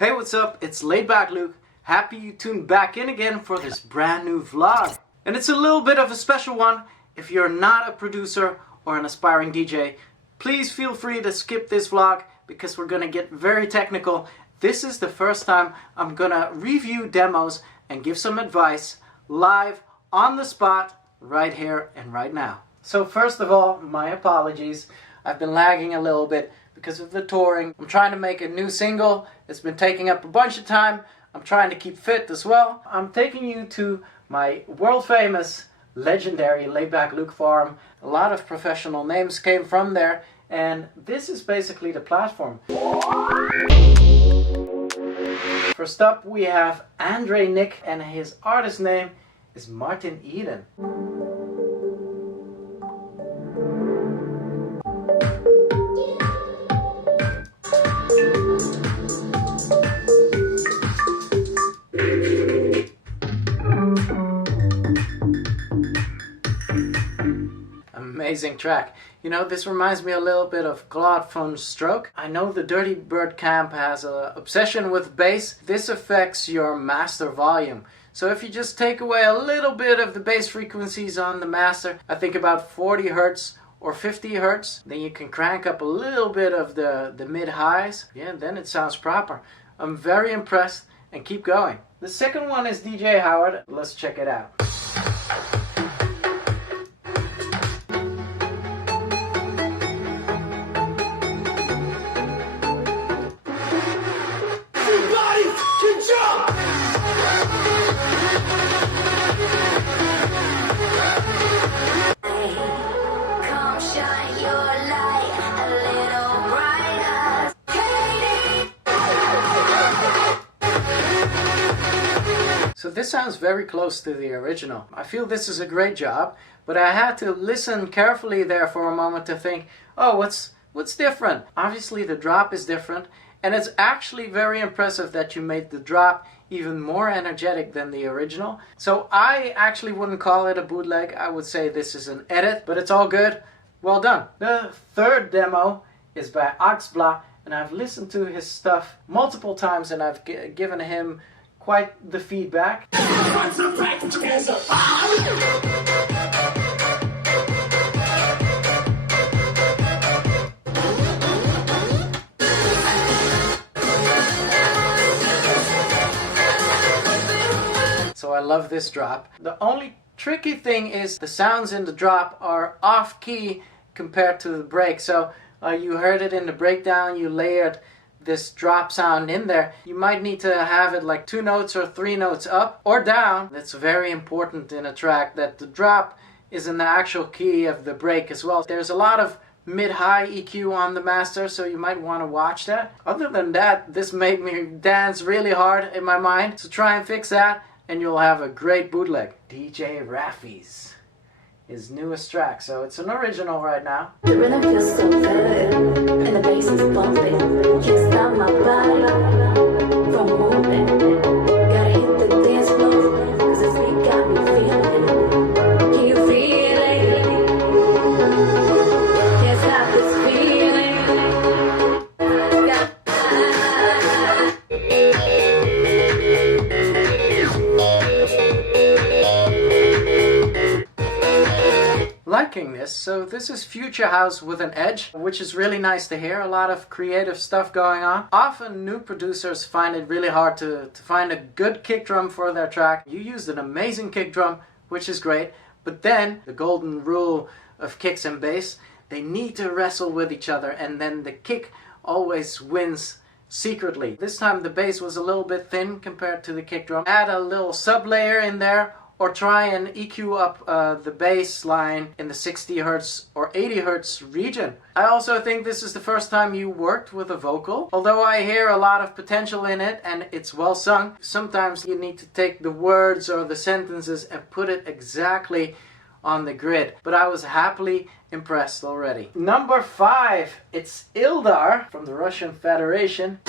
Hey, what's up? It's Laidback Luke. Happy you tuned back in again for this brand new vlog. And it's a little bit of a special one. If you're not a producer or an aspiring DJ, please feel free to skip this vlog because we're gonna get very technical. This is the first time I'm gonna review demos and give some advice live on the spot right here and right now. So first of all, my apologies. I've been lagging a little bit because of the touring. I'm trying to make a new single. It's been taking up a bunch of time. I'm trying to keep fit as well. I'm taking you to my world famous, legendary Laidback Luke farm. A lot of professional names came from there, and this is basically the platform. First up we have Andre Nick, and his artist name is Martin Eden. Amazing track. You know, this reminds me a little bit of Claude von Stroke. I know the Dirty Bird camp has an obsession with bass. This affects your master volume. So if you just take away a little bit of the bass frequencies on the master, I think about 40 Hertz or 50 Hertz, then you can crank up a little bit of the mid-highs. Yeah, then it sounds proper. I'm very impressed, and keep going. The second one is DJ Howard. Let's check it out. So this sounds very close to the original. I feel this is a great job, but I had to listen carefully there for a moment to think, oh, what's different? Obviously the drop is different, and it's actually very impressive that you made the drop even more energetic than the original. So I actually wouldn't call it a bootleg. I would say this is an edit, but it's all good. Well done. The third demo is by Oxbla, and I've listened to his stuff multiple times, and I've given him quite the feedback. So I love this drop. The only tricky thing is the sounds in the drop are off key compared to the break. So you heard it in the breakdown, you layered this drop sound in there. You might need to have it like 2 notes or 3 notes up or down. That's very important in a track, that the drop is in the actual key of the break as well. There's a lot of mid-high EQ on the master, so you might want to watch that. Other than that, this made me dance really hard in my mind, so try and fix that and you'll have a great bootleg. DJ Raffi's, his newest track, so it's an original right now. The rhythm feels so good, and the bass is bumping. Can't stop my body from moving. Gotta hit the dance floor, cause this beat got me feeling. Can you feel it? Can't stop this feeling. Liking this. So this is future house with an edge, which is really nice to hear. A lot of creative stuff going on. Often new producers find it really hard to find a good kick drum for their track. You used an amazing kick drum, which is great, but then the golden rule of kicks and bass, they need to wrestle with each other, and then the kick always wins secretly. This time the bass was a little bit thin compared to the kick drum. Add a little sub layer in there, or try and EQ up the bass line in the 60 Hertz or 80 Hertz region. I also think this is the first time you worked with a vocal. Although I hear a lot of potential in it and it's well sung, sometimes you need to take the words or the sentences and put it exactly on the grid. But I was happily impressed already. Number 5, it's Ildar from the Russian Federation.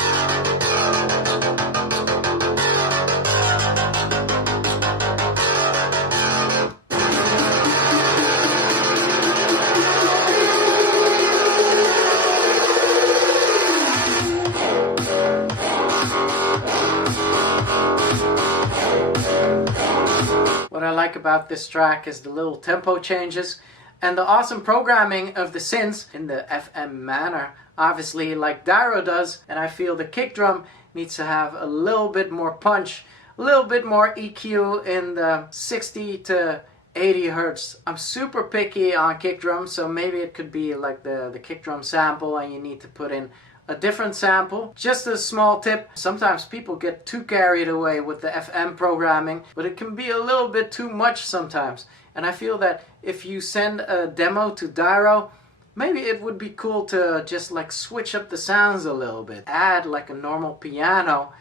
like about this track is the little tempo changes and the awesome programming of the synths in the FM manner, obviously like Dyro does, and I feel the kick drum needs to have a little bit more punch, a little bit more EQ in the 60 to 80 hertz. I'm super picky on kick drums, so maybe it could be like the kick drum sample and you need to put in a different sample. Just a small tip, sometimes people get too carried away with the FM programming, but it can be a little bit too much sometimes. And I feel that if you send a demo to Dyro, maybe it would be cool to just like switch up the sounds a little bit. Add like a normal piano,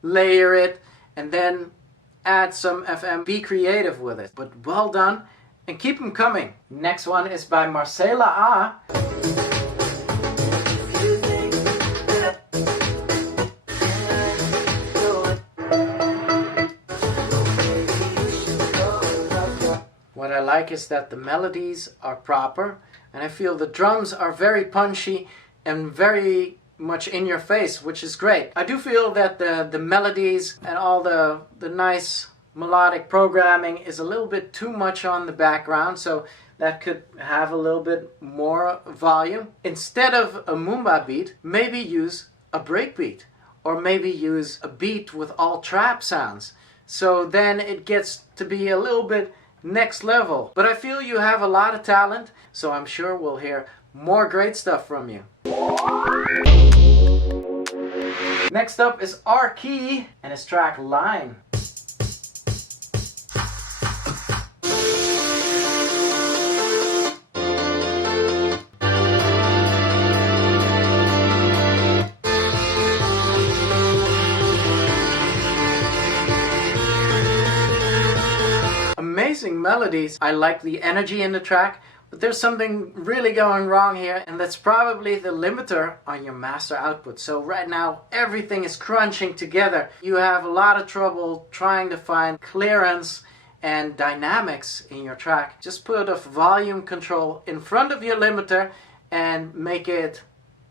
layer it, and then add some FM, be creative with it. But well done, and keep them coming. Next one is by Marcela A. What I like is that the melodies are proper, and I feel the drums are very punchy and very much in your face, which is great. I do feel that the melodies and all the nice melodic programming is a little bit too much on the background, so that could have a little bit more volume. Instead of a Moomba beat, maybe use a breakbeat, or maybe use a beat with all trap sounds. So then it gets to be a little bit next level. But I feel you have a lot of talent, so I'm sure we'll hear more great stuff from you. Next up is R Key and his track Line. Amazing melodies. I like the energy in the track, but there's something really going wrong here, and that's probably the limiter on your master output. So right now everything is crunching together. You have a lot of trouble trying to find clearance and dynamics in your track. Just put a volume control in front of your limiter and make it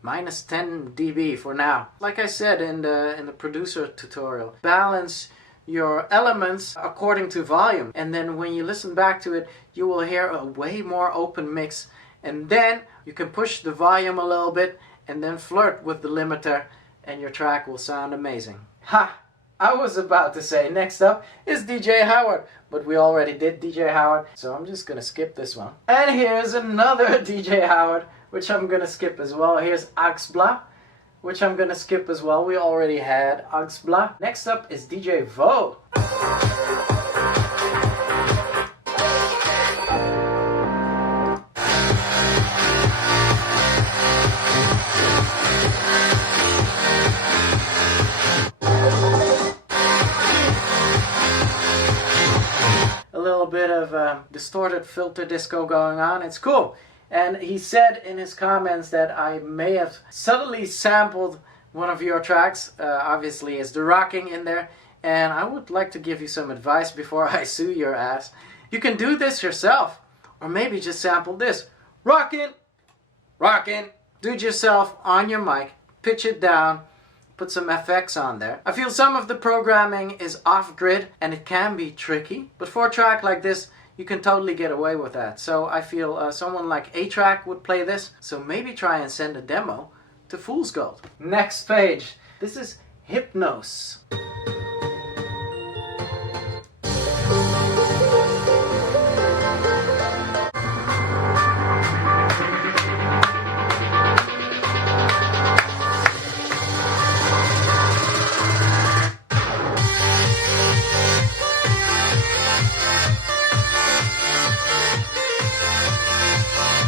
minus 10 dB for now. Like I said in the producer tutorial, balance your elements according to volume, and then when you listen back to it you will hear a way more open mix, and then you can push the volume a little bit and then flirt with the limiter and your track will sound amazing. Ha! I was about to say next up is DJ Howard, but we already did DJ Howard, so I'm just gonna skip this one. And here's another DJ Howard, which I'm gonna skip as well. Here's Axbla, which I'm gonna skip as well. We already had Axbla. Next up is DJ Vo. A little bit of distorted filter disco going on. It's cool. And he said in his comments that I may have subtly sampled one of your tracks. Obviously, is the rocking in there. And I would like to give you some advice before I sue your ass. You can do this yourself. Or maybe just sample this. Rockin', rockin'. Do it yourself on your mic. Pitch it down. Put some FX on there. I feel some of the programming is off-grid and it can be tricky. But for a track like this, you can totally get away with that. So I feel someone like A-Track would play this. So maybe try and send a demo to Fool's Gold. Next page. This is Hypnos.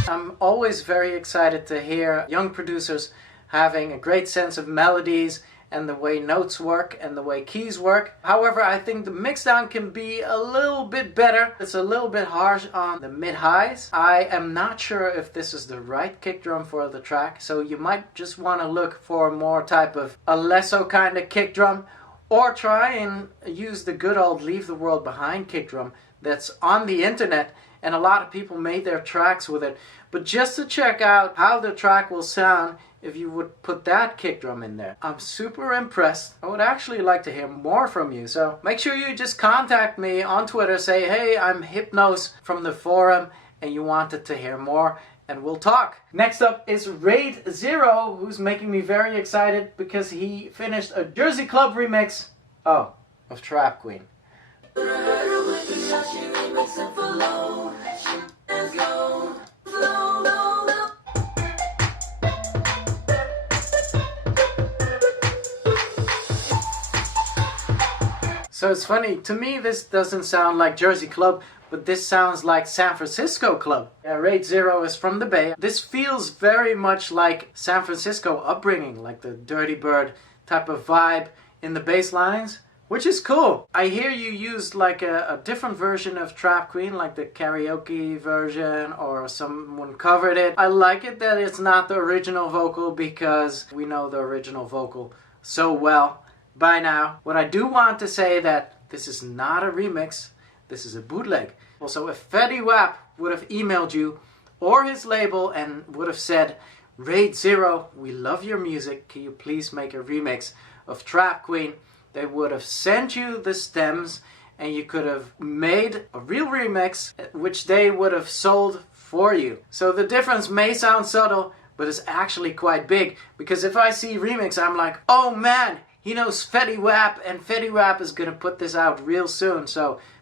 I'm always very excited to hear young producers having a great sense of melodies and the way notes work and the way keys work. However, I think the mixdown can be a little bit better. It's a little bit harsh on the mid-highs. I am not sure if this is the right kick drum for the track, so you might just want to look for more type of a lesso kind of kick drum, or try and use the good old Leave the World Behind kick drum that's on the internet, and a lot of people made their tracks with it. But just to check out how the track will sound if you would put that kick drum in there. I'm super impressed. I would actually like to hear more from you. So make sure you just contact me on Twitter. Say, hey, I'm Hypnos from the forum and you wanted to hear more. And we'll talk. Next up is Raid Zero, who's making me very excited because he finished a Jersey Club remix, of Trap Queen. So it's funny, to me this doesn't sound like Jersey Club, but this sounds like San Francisco Club. Raid Zero is from the Bay. This feels very much like San Francisco upbringing, like the Dirty Bird type of vibe in the bass lines, which is cool. I hear you used like a different version of Trap Queen, like the karaoke version, or someone covered it. I like it that it's not the original vocal because we know the original vocal so well by now. What I do want to say that this is not a remix. This is a bootleg. Also, if Fetty Wap would have emailed you or his label and would have said, Raid Zero, we love your music, can you please make a remix of Trap Queen? They would have sent you the stems and you could have made a real remix which they would have sold for you. So the difference may sound subtle, but it's actually quite big, because if I see remix, I'm like, oh man, he knows Fetty Wap and Fetty Wap is gonna put this out real soon.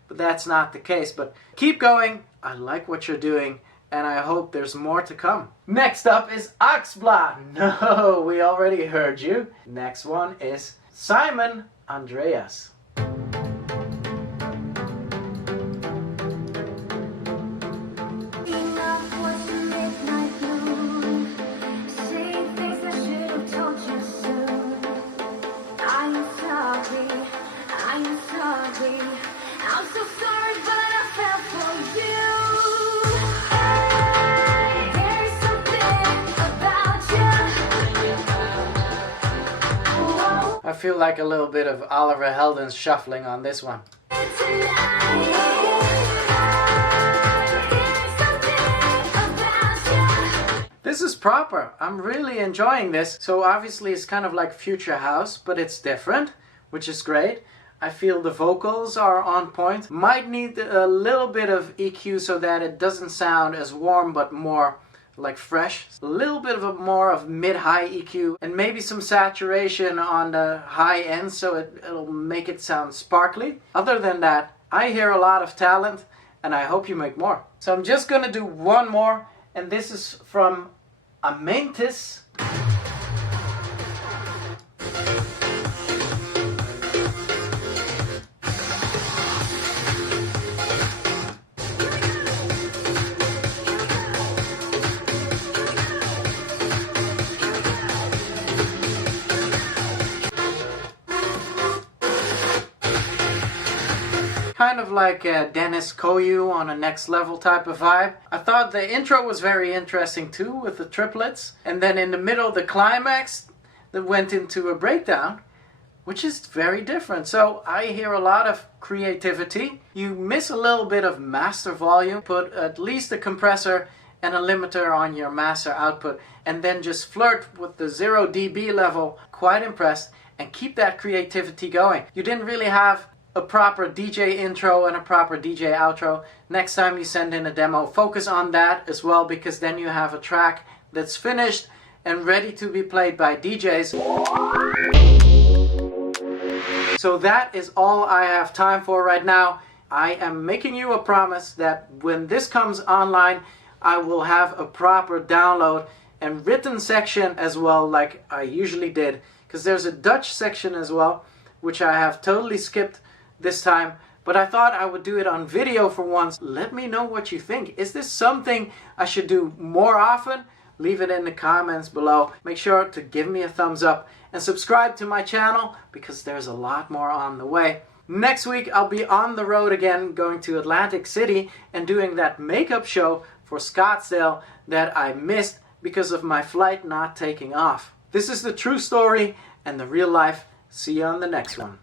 But that's not the case. But keep going. I like what you're doing, and I hope there's more to come. Next up is Axbla. No, we already heard you. Next one is Simon Andreas. I feel like a little bit of Oliver Heldens shuffling on this one. This is proper. I'm really enjoying this. So obviously it's kind of like future house, but it's different, which is great. I feel the vocals are on point. Might need a little bit of EQ so that it doesn't sound as warm, but more like fresh. A little bit of more of mid-high EQ and maybe some saturation on the high end so it'll make it sound sparkly. Other than that, I hear a lot of talent and I hope you make more. So I'm just gonna do one more, and this is from Amentis. Kind of like Dennis Koyu on a Next Level type of vibe. I thought the intro was very interesting too, with the triplets. And then in the middle, the climax that went into a breakdown, which is very different. So I hear a lot of creativity. You miss a little bit of master volume. Put at least a compressor and a limiter on your master output, and then just flirt with the 0 dB level. Quite impressed. And keep that creativity going. You didn't really have a proper DJ intro and a proper DJ outro. Next time you send in a demo, focus on that as well, because then you have a track that's finished and ready to be played by DJs. So that is all I have time for right now. I am making you a promise that when this comes online, I will have a proper download and written section as well, like I usually did, because there's a Dutch section as well, which I have totally skipped this time, but I thought I would do it on video for once. Let me know what you think. Is this something I should do more often? Leave it in the comments below. Make sure to give me a thumbs up and subscribe to my channel, because there's a lot more on the way. Next week I'll be on the road again, going to Atlantic City and doing that makeup show for Scottsdale that I missed because of my flight not taking off. This is the true story and the real life. See you on the next one.